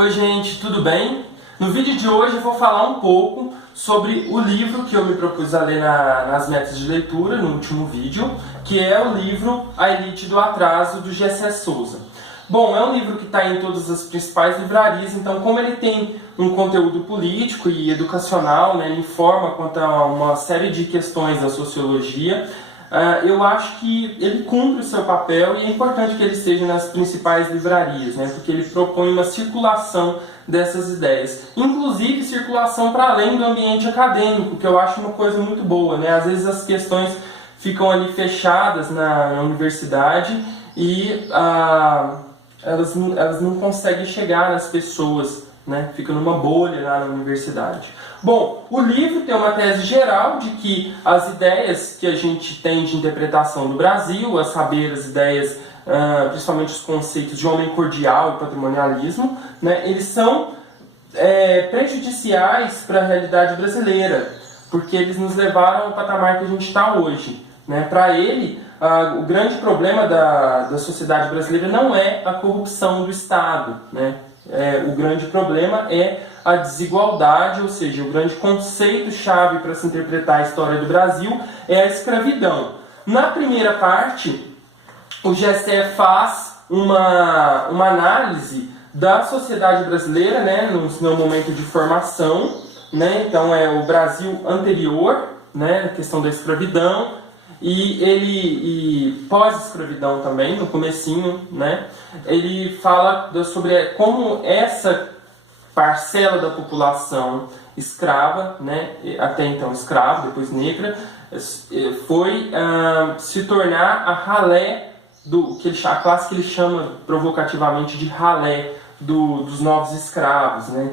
Oi gente, tudo bem? No vídeo de hoje eu vou falar um pouco sobre o livro que eu me propus a ler nas metas de leitura, no último vídeo, que é o livro A Elite do Atraso, do G.C. Souza. Bom, é um livro que está em todas as principais livrarias, então como ele tem um conteúdo político e educacional, né, ele informa quanto a uma série de questões da sociologia, eu acho que ele cumpre o seu papel e é importante que ele esteja nas principais livrarias, né, porque ele propõe uma circulação dessas ideias, inclusive circulação para além do ambiente acadêmico, que eu acho uma coisa muito boa, né? Às vezes as questões ficam ali fechadas na universidade e elas não conseguem chegar nas pessoas, né? Fica numa bolha lá na universidade. Bom, o livro tem uma tese geral de que as ideias que a gente tem de interpretação do Brasil, a saber, as ideias, principalmente os conceitos de homem cordial e patrimonialismo, né, eles são prejudiciais para a realidade brasileira, porque eles nos levaram ao patamar que a gente está hoje. Né? Para ele, o grande problema da sociedade brasileira não é a corrupção do Estado, né? O grande problema é a desigualdade, ou seja, o grande conceito-chave para se interpretar a história do Brasil é a escravidão. Na primeira parte, o G.C. faz uma análise da sociedade brasileira, né, no seu momento de formação, né, então é o Brasil anterior, né, a questão da escravidão, e pós-escravidão também, no comecinho, né, ele fala sobre como essa parcela da população escrava, né, até então escrava, depois negra, foi se tornar a ralé, a classe que ele chama provocativamente de ralé dos novos escravos, né?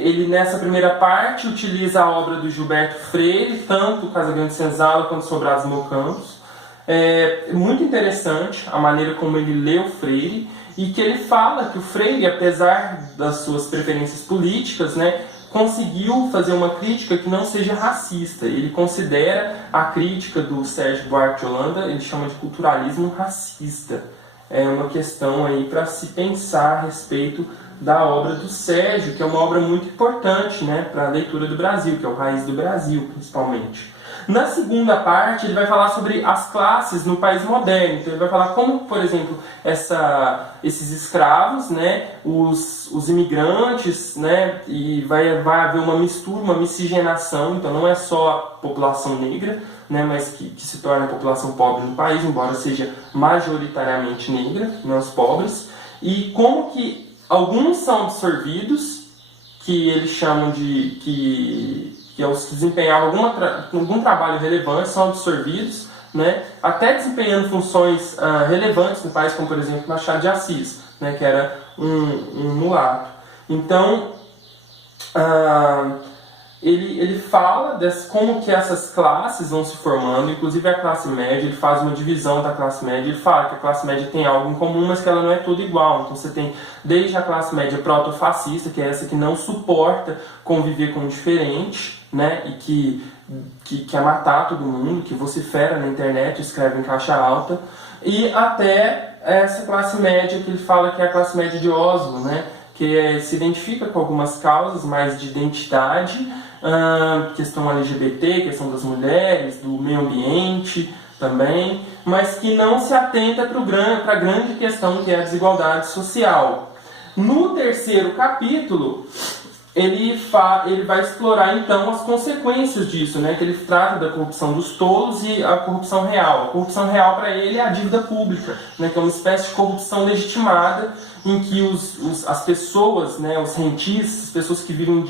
Ele nessa primeira parte utiliza a obra do Gilberto Freire, tanto Casagrande Senzala quanto Sobrados Mocampos. É muito interessante a maneira como ele lê o Freire e que ele fala que o Freire, apesar das suas preferências políticas, né, conseguiu fazer uma crítica que não seja racista. Ele considera a crítica do Sérgio Buarque de Holanda, ele chama de culturalismo racista. É uma questão aí para se pensar a respeito da obra do Sérgio, que é uma obra muito importante, né, para a leitura do Brasil, que é o Raiz do Brasil, principalmente. Na segunda parte, ele vai falar sobre as classes no país moderno. Então, ele vai falar como, por exemplo, esses escravos, né, os imigrantes, né, e vai haver uma mistura, uma miscigenação. Então, não é só a população negra, né, mas que se torna a população pobre no país, embora seja majoritariamente negra, não os pobres. E como que alguns são absorvidos, que eles chamam de que os que desempenhavam algum trabalho relevante são absorvidos, né, até desempenhando funções relevantes no país, como por exemplo Machado de Assis, né, que era um mulato. Então, ele fala como que essas classes vão se formando, inclusive a classe média. Ele faz uma divisão da classe média. Ele fala que a classe média tem algo em comum, mas que ela não é toda igual. Então você tem desde a classe média protofascista, que é essa que não suporta conviver com o diferente, né, e que quer matar todo mundo, que vocifera na internet, escreve em caixa alta, e até essa classe média que ele fala que é a classe média de Oslo, né, que se identifica com algumas causas mais de identidade, questão LGBT, questão das mulheres, do meio ambiente também, mas que não se atenta para a grande questão que é a desigualdade social. No terceiro capítulo, ele vai explorar então as consequências disso, né? Que ele trata da corrupção dos tolos e a corrupção real. A corrupção real para ele é a dívida pública, né? Que é uma espécie de corrupção legitimada em que as pessoas, né, os rentistas, as pessoas que vivem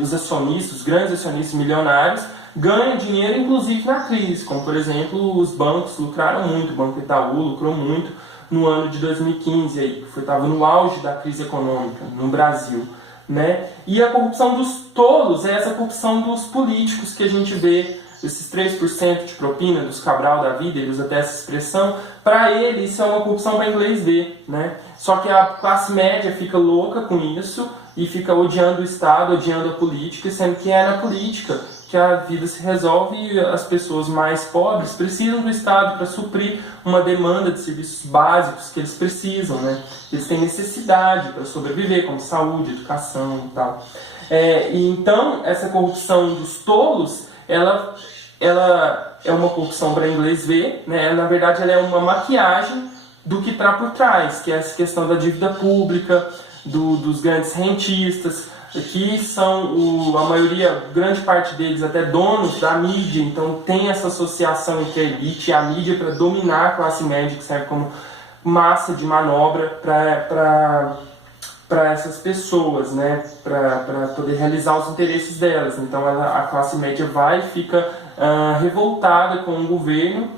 os acionistas, os grandes acionistas milionários, ganham dinheiro inclusive na crise, como por exemplo os bancos lucraram muito, o Banco Itaú lucrou muito no ano de 2015, aí, que estava no auge da crise econômica no Brasil. Né? E a corrupção dos tolos é essa corrupção dos políticos que a gente vê, esses 3% de propina dos Cabral da vida, ele usa até essa expressão. Para ele isso é uma corrupção para inglês ver, né? Só que a classe média fica louca com isso e fica odiando o Estado, odiando a política, sendo que é na política que a vida se resolve e as pessoas mais pobres precisam do Estado para suprir uma demanda de serviços básicos que eles precisam, né? Eles têm necessidade para sobreviver, como saúde, educação e tal. E então, essa corrupção dos tolos, ela é uma corrupção para inglês ver, né? Na verdade, ela é uma maquiagem do que está por trás, que é essa questão da dívida pública, dos grandes rentistas, que são a maioria, grande parte deles até donos da mídia, então tem essa associação entre a elite e a mídia para dominar a classe média, que serve como massa de manobra para essas pessoas, né? Para poder realizar os interesses delas. Então a classe média vai e fica revoltada com o governo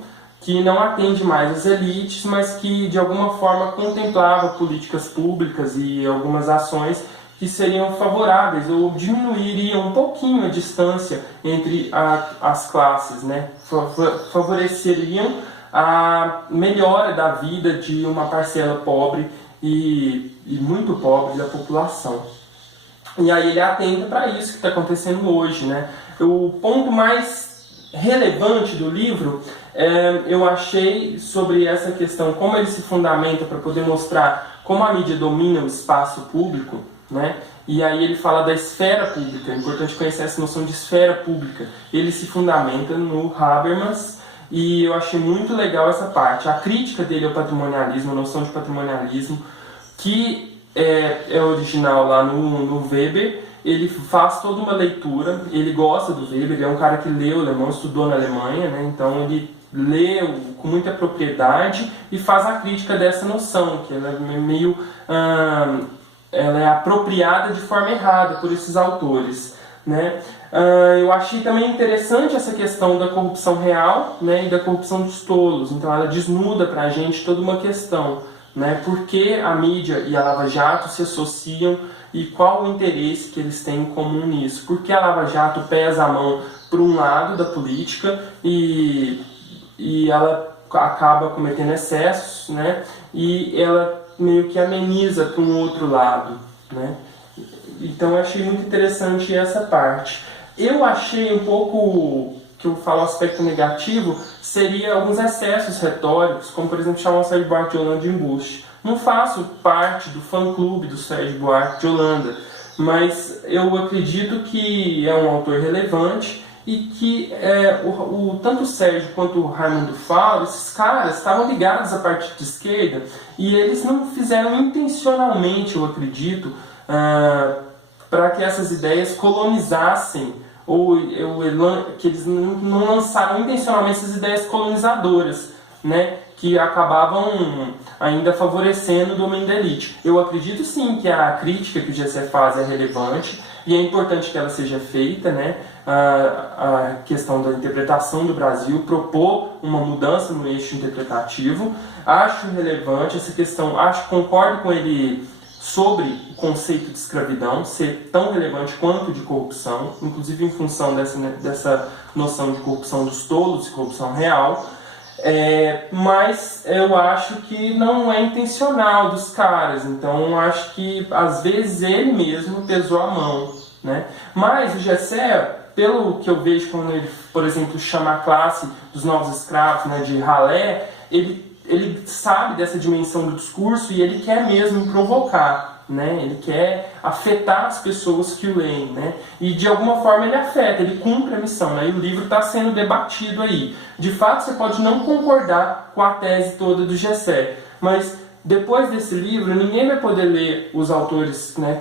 que não atende mais as elites, mas que de alguma forma contemplava políticas públicas e algumas ações que seriam favoráveis ou diminuiriam um pouquinho a distância entre as classes, né? Favoreceriam a melhora da vida de uma parcela pobre e muito pobre da população. E aí ele atenta para isso que está acontecendo hoje, né? O ponto mais relevante do livro, eu achei sobre essa questão, como ele se fundamenta para poder mostrar como a mídia domina o espaço público, né? E aí ele fala da esfera pública, é importante conhecer essa noção de esfera pública. Ele se fundamenta no Habermas e eu achei muito legal essa parte. A crítica dele ao patrimonialismo, a noção de patrimonialismo, que é original lá no Weber. Ele faz toda uma leitura, ele gosta do Weber, ele é um cara que leu alemão, estudou na Alemanha, né? Então ele lê com muita propriedade e faz a crítica dessa noção, que ela é meio... ela é apropriada de forma errada por esses autores, né? Eu achei também interessante essa questão da corrupção real, né, e da corrupção dos tolos. Então ela desnuda para a gente toda uma questão, né? Por que a mídia e a Lava Jato se associam e qual o interesse que eles têm em comum nisso? Por que a Lava Jato pesa a mão por um lado da política e ela acaba cometendo excessos, né? E ela meio que ameniza para um outro lado, né? Então eu achei muito interessante essa parte. Eu achei um pouco, que eu falo aspecto negativo, seria alguns excessos retóricos, como por exemplo chamar o Sérgio Buarque de Holanda de embuste. Não faço parte do fã-clube do Sérgio Buarque de Holanda, mas eu acredito que é um autor relevante e que tanto o Sérgio quanto o Raimundo Fauro, esses caras estavam ligados à parte de esquerda e eles não fizeram intencionalmente, eu acredito, para que essas ideias colonizassem, ou que eles não lançaram intencionalmente essas ideias colonizadoras, né, que acabavam ainda favorecendo o domínio da elite. Eu acredito sim que a crítica que o Gessé faz é relevante e é importante que ela seja feita, né, a questão da interpretação do Brasil, propor uma mudança no eixo interpretativo. Acho relevante essa questão, concordo com ele sobre o conceito de escravidão ser tão relevante quanto de corrupção, inclusive em função dessa noção de corrupção dos tolos e corrupção real, mas eu acho que não é intencional dos caras, então acho que às vezes ele mesmo pesou a mão, né? Mas o Gessé, pelo que eu vejo quando ele, por exemplo, chama a classe dos novos escravos, né, de ralé, ele sabe dessa dimensão do discurso e ele quer mesmo provocar, né? Ele quer afetar as pessoas que o leem, né? E de alguma forma ele afeta, ele cumpre a missão, né? E o livro está sendo debatido aí. De fato, você pode não concordar com a tese toda do Gessé, mas depois desse livro, ninguém vai poder ler os autores, né,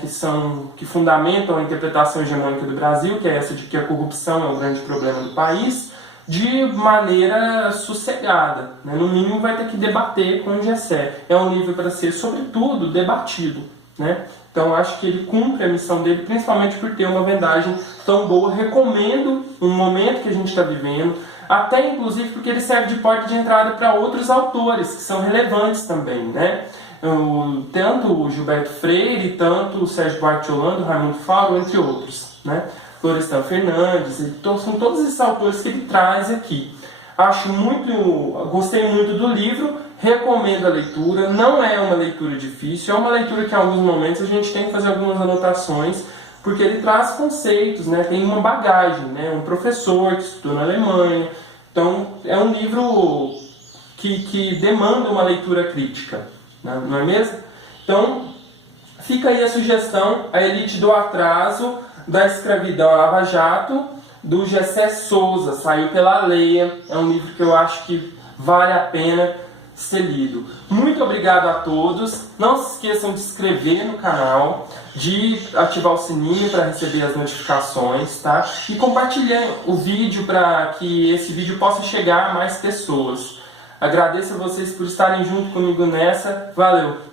que fundamentam a interpretação hegemônica do Brasil, que é essa de que a corrupção é o grande problema do país, de maneira sossegada, né? No mínimo vai ter que debater com o Gessé. É um livro para ser, sobretudo, debatido, né? Então acho que ele cumpre a missão dele, principalmente por ter uma vendagem tão boa. Recomendo um momento que a gente está vivendo, até inclusive porque ele serve de porta de entrada para outros autores que são relevantes também, né? Tanto o Gilberto Freire, tanto o Sérgio Buarque de Holanda, o Raimundo Fauro, entre outros, né? Florestan Fernandes, então são todos esses autores que ele traz aqui. Gostei muito do livro, recomendo a leitura, não é uma leitura difícil, é uma leitura que em alguns momentos a gente tem que fazer algumas anotações, porque ele traz conceitos, né? Tem uma bagagem, né? Um professor que estudou na Alemanha. Então, é um livro que demanda uma leitura crítica, né? Não é mesmo? Então, fica aí a sugestão, A Elite do Atraso, da Escravidão à Lava Jato, do Gessé Souza, saiu pela Leia. É um livro que eu acho que vale a pena ser lido. Muito obrigado a todos. Não se esqueçam de se inscrever no canal, de ativar o sininho para receber as notificações, tá? E compartilhem o vídeo para que esse vídeo possa chegar a mais pessoas. Agradeço a vocês por estarem junto comigo nessa. Valeu!